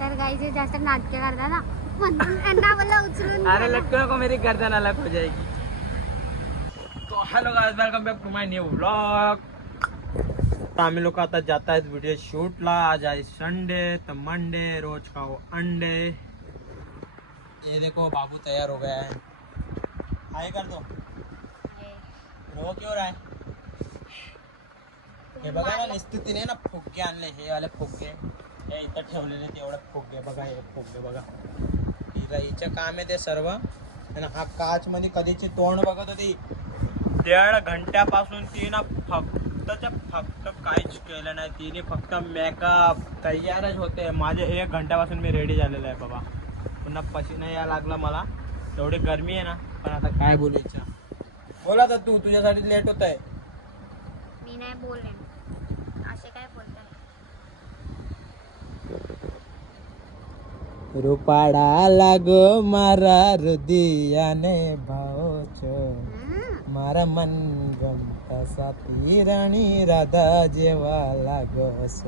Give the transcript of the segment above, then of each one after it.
तर गाईचे जास्त नाटके करता ना म्हणून त्यांना मला उचलून अरे लटकन को मेरी गर्दन अलग हो जाएगी. तो hello guys, welcome back to my new vlog. आम्ही लोक आता जात आहेत व्हिडिओ शूटला. आज आहे संडे तर मंडे रोज खाओ अंडे. ये देखो बाबू तैयार हो गया है. हाय कर दो. रो क्यों रहा है? हे बघा ना निस्थितीने ना फुगे आणले. हे वाले फुगे हे इथं ठेवलेले तेवढे फुगे बघा. हे फुगे बघा हिचं काम आहे ते सर्व. आणि हा काच मध्ये कधीची तोंड बघत होती. 1.5 घंट्यापासून ती ना फक्त काहीच केलं नाही तिने. फक्त मेकअप तयारच होते. माझे 1 घंट्यापासून मी रेडी झालेलो आहे बाबा. पुन्हा पसीना यायला लागला मला. एवढी गरमी आहे ना. पण आता काय बोलायचं. बोला तर तू, तुझ्यासाठी लेट होत आहे. मी नाही बोलले असे काय बोलताय. रुपाडा लागो मारा हृदयाने भावच मारा मन गमता साथी राणी राधा जेवा लागस.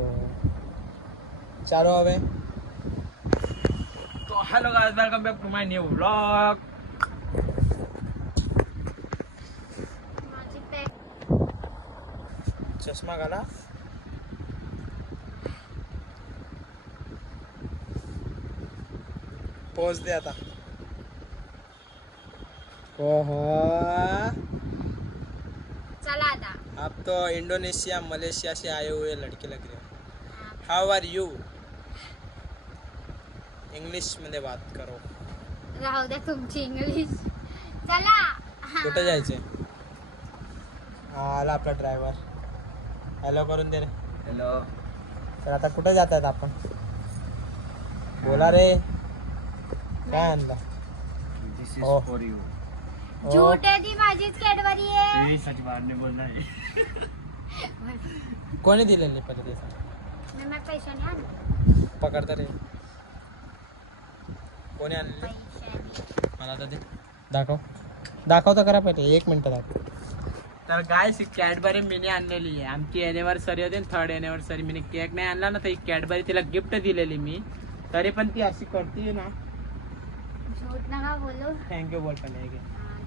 चालो હવે. तो hello guys, welcome back to my new vlog. माझी पॅक चष्मा घाला. पोज दे आता. ओहो, चला आता. आप तो इंडोनेशिया मलेशिया से आए हुए लड़के लग रहे हो. हाउ आर यू? इंग्लिश मध्ये बात करो. राहू द्या तुमची इंग्लिश. चला. कुठे जायचे? आला आपला ड्रायव्हर. हॅलो करून दे रे. हॅलो. तर आता कुठे जात आहेत आपण? बोला रे. काय आणला? दिस इज फॉर यू. झूठ आहे ती माझीच कॅडबरी आहे. सच बात नाही बोलना है. कोणी दिलेली पहिले ते सांग. मी पैशाने आणले. पकडता रे. कोणी आणले? पैशाने. मला तर दे. दाखव तर करा पहिले. 1 मिनिट दाखव. तर गायस कॅडबरी मीने आणलेली आहे. आमची एनिव्हर्सरी होती ना, 3rd एनिव्हर्सरी. मी केक नाही आणला ना, तर ही कॅडबरी तिला गिफ्ट दिलेली मी. तरी पण ती अशी करते ना. झूठ नका बोलू. थँक्यू बोल पहिले.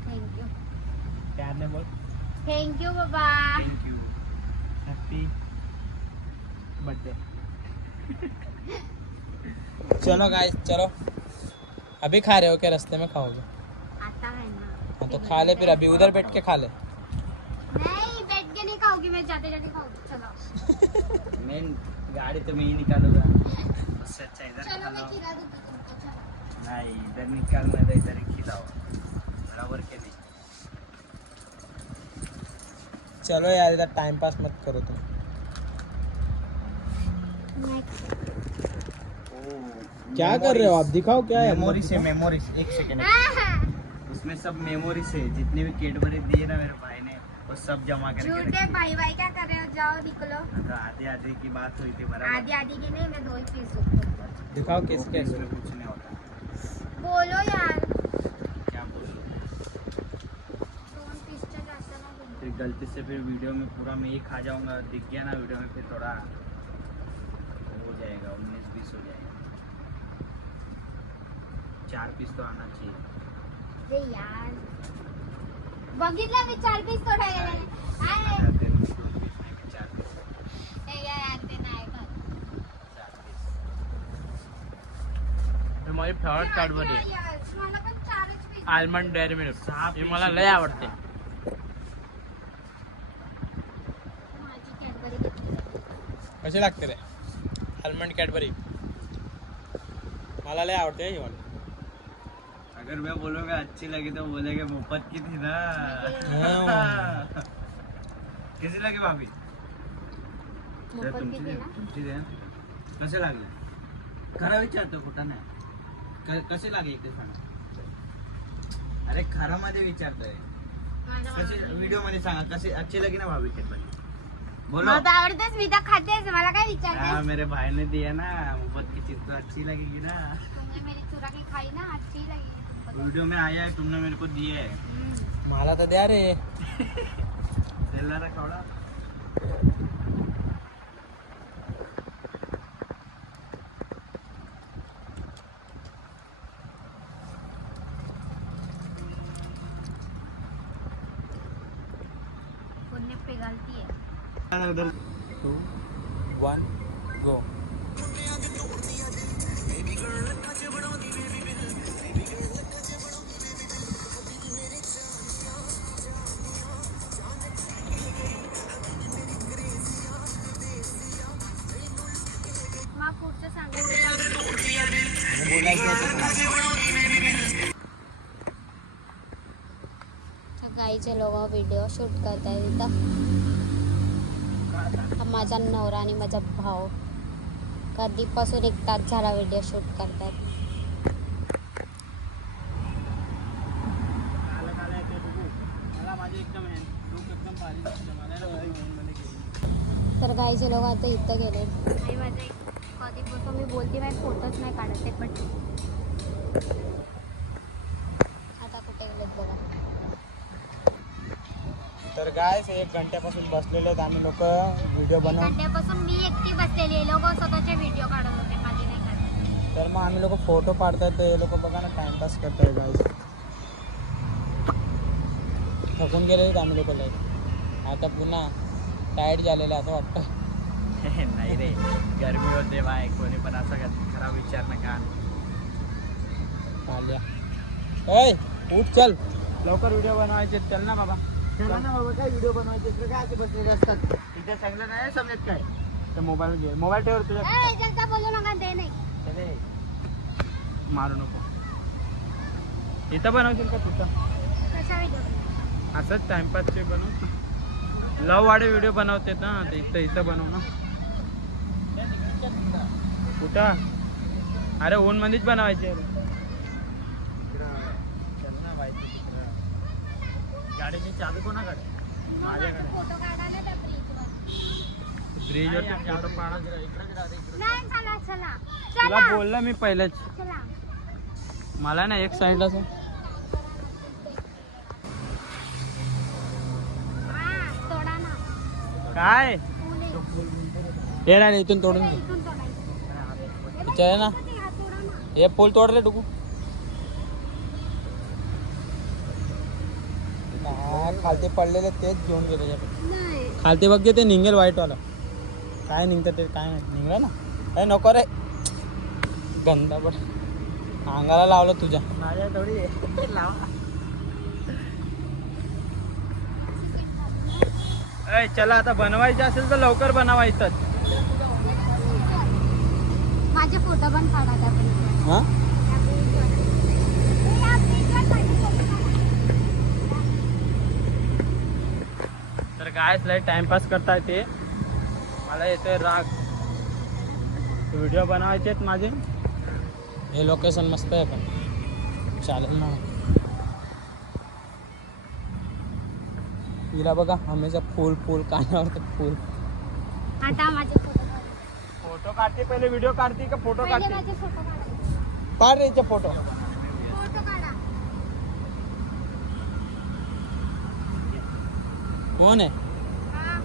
थँक्यू. प्यार ने बोल. थँक्यू बाबा. थँक्यू. Happy birthday. चलो गाइस चलो. अभी खा रहे हो क्या? रास्ते में खाओगे? आता है ना. हाँ तो खा ले फिर. अभी उधर बैठ के खा ले. नहीं बैठ के नहीं खाऊंगी मैं. जाते जाते खाऊंगी. चलो. मैं गाड़ी तो मैं ही निकालूंगा. उससे अच्छा इधर चलो मैं खिलाओ. खिला दूंगी तुमको. चलो. नहीं इधर निकालना था. इधर ही खिलाओ बराबर के नहीं. चलो यार इधर टाइम पास मत करो तुम. क्या कर रहे हो आप? दिखाओ क्या है. मेमोरीज है. मेमोरीज. 1 सेकंड. उसमें सब मेमोरीज है. जितने भी कैडबरी दिए ना मेरे भाई ने वो सब जमा करके झूठे भाई भाई क्या कर रहे हो? जाओ निकलो. तो आधे आधे की बात हुई थी बराबर. आधी आधी की नहीं. मैं 2 ही पीस दूंगा. दिखाओ किस कैसे कुछ नहीं होता. बोलो यार. क्या बोलो. 2 पीसच्या जास्त नाही देणार. फिर गलती से फिर वीडियो में पूरा मैं ही खा जाऊंगा. दिख गया ना वीडियो में फिर थोड़ा हो जाएगा. 19-20 हो जाएगा. 4 पीस तो आना चाहिए. अरे यार बघितलं मी 4 पीस तोडा गेले. चार पीस. हे यार ते नाही का. माझी फेवरेट कॅडबरी आहे. मला पण 4च पीस. Almond Dairy Milk. ही मला लय आवडते. माझी कॅडबरी घेतली. कशी लागते रे आल्मंड कॅडबरी? मला लय आवडते ही वाली. अगर मैं बोलूँगा अच्छी लगी तो बोलेगा मुफ्त की थी ना. कैसी लगी भाभी? मोफत किती ना. तुमची दे. कसे लागले? खरं विचारतो कुठं नाही. कसे लागले ते सांगा. अरे खरं मध्ये विचारतोय. कशी व्हिडिओ मध्ये सांगा. कसे अच्छी लगी ना भाभी कॅडबरी? बोलो. मला तर आवडतेच. मी तर खातेच. मला काय विचारते. हाँ मेरे भाई ने दिया ना मुफ्त की चीज तो अच्छी लगेगी ना. तुमने मेरी चुरा की खाई ना. अच्छी लगी तुमको. वीडियो में आया है तुमने मेरे को दिया है. मला तर द्या रे. तेला रा खावडा. 2 1 गो. मग पुढचं सांगायचं. गाईचे लोक व्हिडिओ शूट करतायत इथं. माझा नवरा आणि माझा भाऊ कधीपासून 1 तास झाला व्हिडिओ शूट करतात. तर गाईचे लोक आता इथं गेले. आई माझे कधीपासून मी बोलते नाही, फोटोच नाही काढत ते, पण आता कुठे गेलेत बघा. तर गायस 1 घंट्यापासून बसलेले आहेत आम्ही लोक व्हिडिओ बनवून. घंट्यापासून मी एकटी बसलेली आहे. लोक स्वतःचे व्हिडिओ काढत होते, माझे नाही काढत. तर मग आम्ही लोक फोटो काढतात, हे लोक बघा ना टाइमपास करताय गायस. थकून गेले आम्ही लोक लय. आता पुन्हा टायर्ड झालेलं असं वाटतं. नाही रे, गरमी होते बाय, कोणी पण असं खराब विचार नका. आल्या ऐ उठ चल, लवकर व्हिडिओ बनवायचे. चल ना बाबा, चला ना बाबा, काय व्हिडिओ बनवायचे इकडे, काय असे बसलेले असतात तिथे, सांगलं नाही समजत काय. तर मोबाईल घे, मोबाईल ठेव तुझ्या. ए, जास्त बोलू नका, ते नाही. चले. मारू नको. इथं बनवशील का तुझं? कशा व्हिडिओ? असंच टाइमपासचे बनव. लव वाडे व्हिडिओ बनवते ना, ते इथं बनव ना. कुठं? अरे ऊन मध्येच बनवायचे. गाडीची चालू कोणाकडे? माझ्याकडे. फोटो काढा ना त्या ब्रिजवर. ब्रिजवरचे फोटो पाडा. नाही, चला चला तुला चला बोललं मी पहिलेच. चला. मला ना एक साईडला हा, तोडा ना. काय फुले. हे नाही इथून तोडून घे. इथून तोडायचं. विचार आहे ना, ते हात तोडा ना. हे पूल तोडले डुकू. खालते पडलेले तेच घेऊन गेले. नाही. खालते बघ ते निघेल व्हाईटवाला. काय निघतं ते काय नाही निघलं ना. काय नको रे, गंदा पड. अंगाला लावलं तुझ्या. माझ्या थोडी लावा. ए चला, आता बनवायचं असेल तर लवकर बनवायचं. माझे फोटो पण काढा त्या ब्रिजवर. हां त्या ब्रिजवर. ए, या ब्रिजवर माझे फोटो काढा. तर काय लय टाइमपास करता येते. मला येतोय राग. व्हिडिओ बनवायचे आहेत माझे. हे लोकेशन मस्त आहे, पण चालेल ना. हिला बघा हमेशा फुल फुल कानावर तर फुल. आता माझे फोटो काढा. फोटो काढते पहिले, व्हिडिओ काढते का फोटो पहिले काढते? माझे फोटो काढा. काढ रे हिचे फोटो. फोटो काढा. कोण आहे? हा.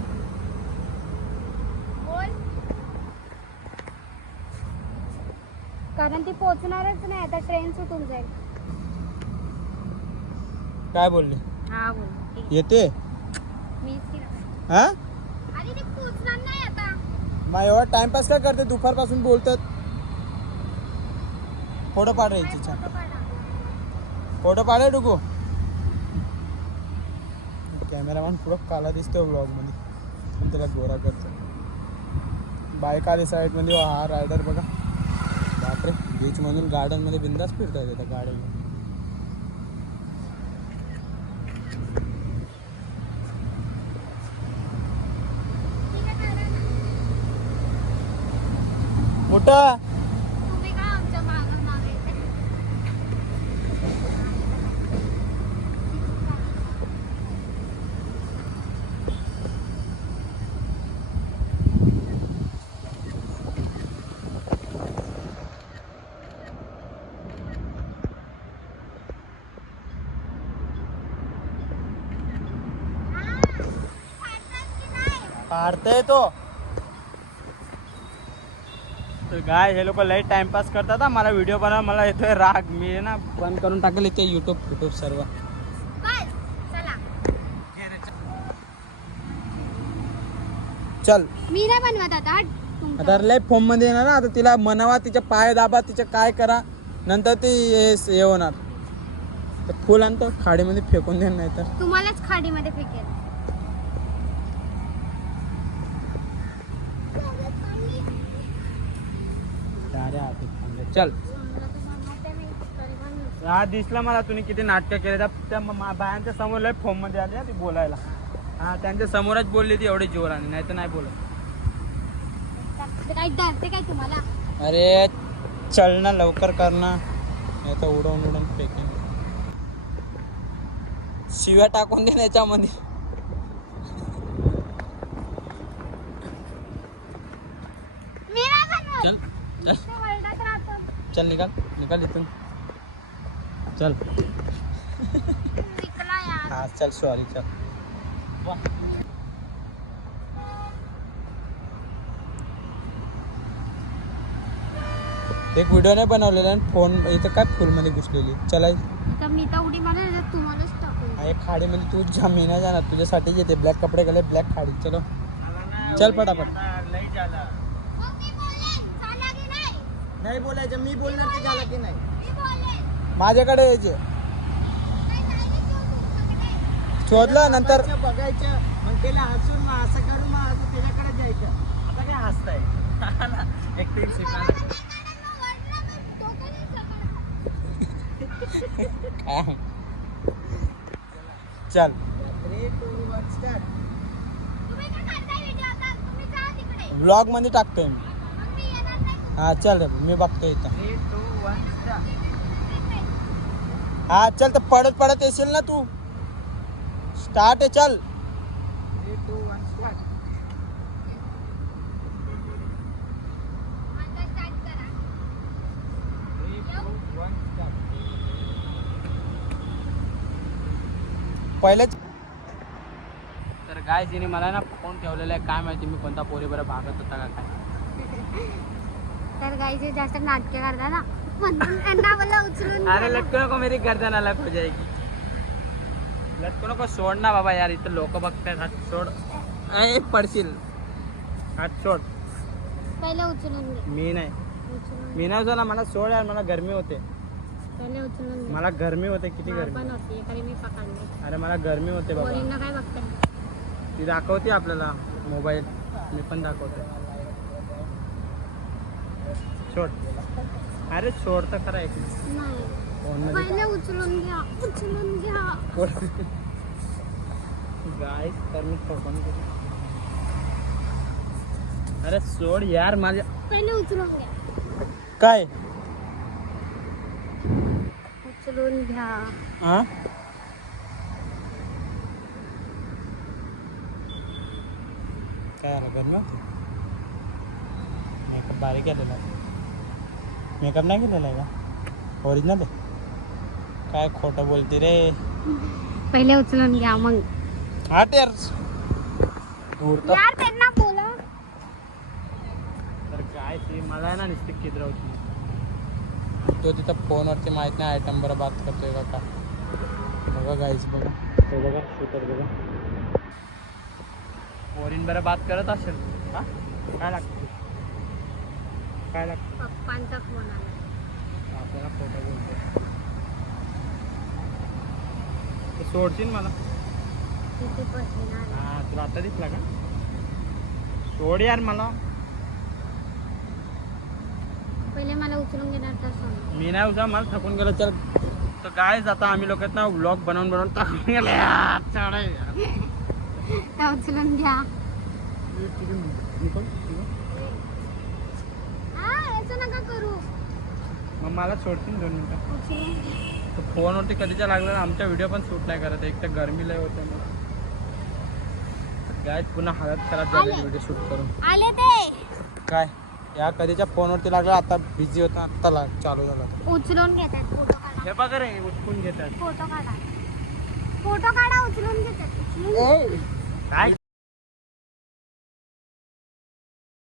बोल. कारण ती पोहोचणारच नाही, आता ट्रेन सुटून जाईल. काय बोलले? हा बोल. येते मीच केलं. हा? अरे ते पोहोचणार नाही आता. मग एवढा टाइमपास काय करते? दुपारपासून बोलतात. फोटो पाड रे काय हिचे. फोटो काढा. फोटो पाडे डुकू. कॅमेरामॅन पुढं काला दिसतो ब्लॉग मध्ये, पण त्याला गोरा करतो. बायका आली साईड मध्ये. हा रायडर बघा, बापरे. बीच मधून गार्डन मध्ये बिंदास फिरताय त्या गाडी. ठीक आहे, काढा ना. मोठं तुम्ही काय आमच्या मागं मागे येते? काढतोय तो. तर काय हे लोक लई टाइमपास करतात हा. मला व्हिडिओ बनवा, मला येतोय राग. मी ना बंद करून टाकले ते युट्यूब सर्व. बस चला. चल मी नाही बनवत आता आता लय फॉर्म मध्ये येणार ना, आता तिला म्हणावा, तिच्या पाय दाबा, तिच्या काय करा, नंतर ती हे होणार. तर फुल आणतो खाडीमध्ये फेकून देणार, नाही तर तुम्हालाच खाडीमध्ये फेकेल. चल. हा दिसला मला तुम्ही किती नाटकं केले त्या बायांच्या समोर लय फॉर्म मध्ये आली ती बोलायला. हा त्यांच्या समोरच बोलली ती एवढी जोराने, नाही तर नाही बोलत. काय डरते काय तुम्हाला? अरे चल ना, लवकर कर ना, नाही तर उडवून फेकेन. शिव्या टाकून दे याच्यामध्ये. मी नाही बनवत. चल नुसतं वर्ल्डात राहतो. चल निकाल इथून. चल विकला यार. हा चल, सॉरी, चल. एक व्हिडिओ नाही बनवलेला फोन इथं काय फुल मध्ये घुसलेली. चला तर मी तर उडी मारणार, तुम्हालाच टाकून. एक खाडी मध्ये तू मी नाही जाणार, तुझ्यासाठी येते. ब्लॅक कपडे घाले, ब्लॅक खाडी. चलो चल पटापट. नाही बोलायचं, मी बोलणार ते झालं की नाही. माझ्याकडे यायचे, शोधलं नंतर बघायचं, मग त्याला हसून मग असं करून मग असं त्याच्याकडे जायचं. आता काय हसताय ऍक्टिंग शिकायला. चल 3, 2, 1 स्टार्ट. ब्लॉग मध्ये टाकतोय मी. हा चल मी बघतोय इथं. 3, 2, 1 स्टार्ट. हा चल, तर पडत येशील ना तू. स्टार्ट आहे, चल. 3, 2, 1 स्टार्ट. पहिलेच तर काय तिने मला ना फोन ठेवलेला आहे, काय माहिती मी कोणता पोरी बरं भागत होता का काय. तर गाईचे जास्त नाटके करता ना, म्हणून त्यांना मला उचलून अरे घ्या. लटको नको, मेरी गर्दन अलग हो जाएगी. लटको नको, सोड ना बाबा यार, इथं लोक बघतायत. हात सोड, अरे पडशील. हात सोड. पहिले उचलून घे. मी नाही उचलून मी नाही उचलला, मला सोड यार, मला गरमी होते. पहिले उचलून घे. मला गरमी होते, किती मला गरमी. पण होती, एखादी मी पकडले. अरे मला गरमी होते बाबा. पोरींना काय बघते? ती दाखवते आपल्याला मोबाईल, मी पण दाखवते. सोड. अरे सोड तर खरं आहे. नाही, फोन मध्ये पहिले उचलून घ्या, उचलून घ्या. गाय तर मी फोन करू. अरे सोड यार माझ्या. पहिले उचलून घ्या. काय उचलून घ्या. हा काय आलं, गरमी होती. मेकअप बारीक केलेला आहे. मेकअप नाही केलेला आहे का, ओरिजिनल आहे. काय खोटं बोलते रे. पहिले उचलून घ्या मग. हा यार दूर तर. यार त्यांना बोला. तर काय ती मला आहे ना नुसती किद्र होती. तो तिथं फोनवरती माहित नाही आयटम बरं बात करतोय का काय. बघा गाईस, बघा तो, बघा शूटर बघा. पोरीन बरं बात करत असेल. हा काय लागतं, काय लागतं. पप्पांचा फोन आला. आपल्याला फोटो बोलतो. सोडशील मला. किती पसंत आला. हा तुला आता दिसला का. सोड यार मला. पहिले मला उचलून घेणार तर सांग. मी नाही उजा, मला थकून गेलो. चल तर काय आता आम्ही लोक ना व्लॉग बनवून थकून गेले यार. त्या उचलून घ्या. हा असं नका करू. मग मला सोडतील 2 मिनिटं. उचलून घ्या. फोनवरती कधीच्या लागलं, आमच्या व्हिडिओ पण शूट नाही करत. एक तर गरमी लय होते. मग काय पुन्हा हालत खराब झाली व्हिडिओ शूट करून. आले ते. काय या कधीच्या फोनवरती लागला, आता बिझी होता, आता चालू झाला. उचलून घेतात. फोटो काढा. हे बघा रे, उचकून घेतात. फोटो काढा. फोटो काढा. उचलून घेतात. उचलून काय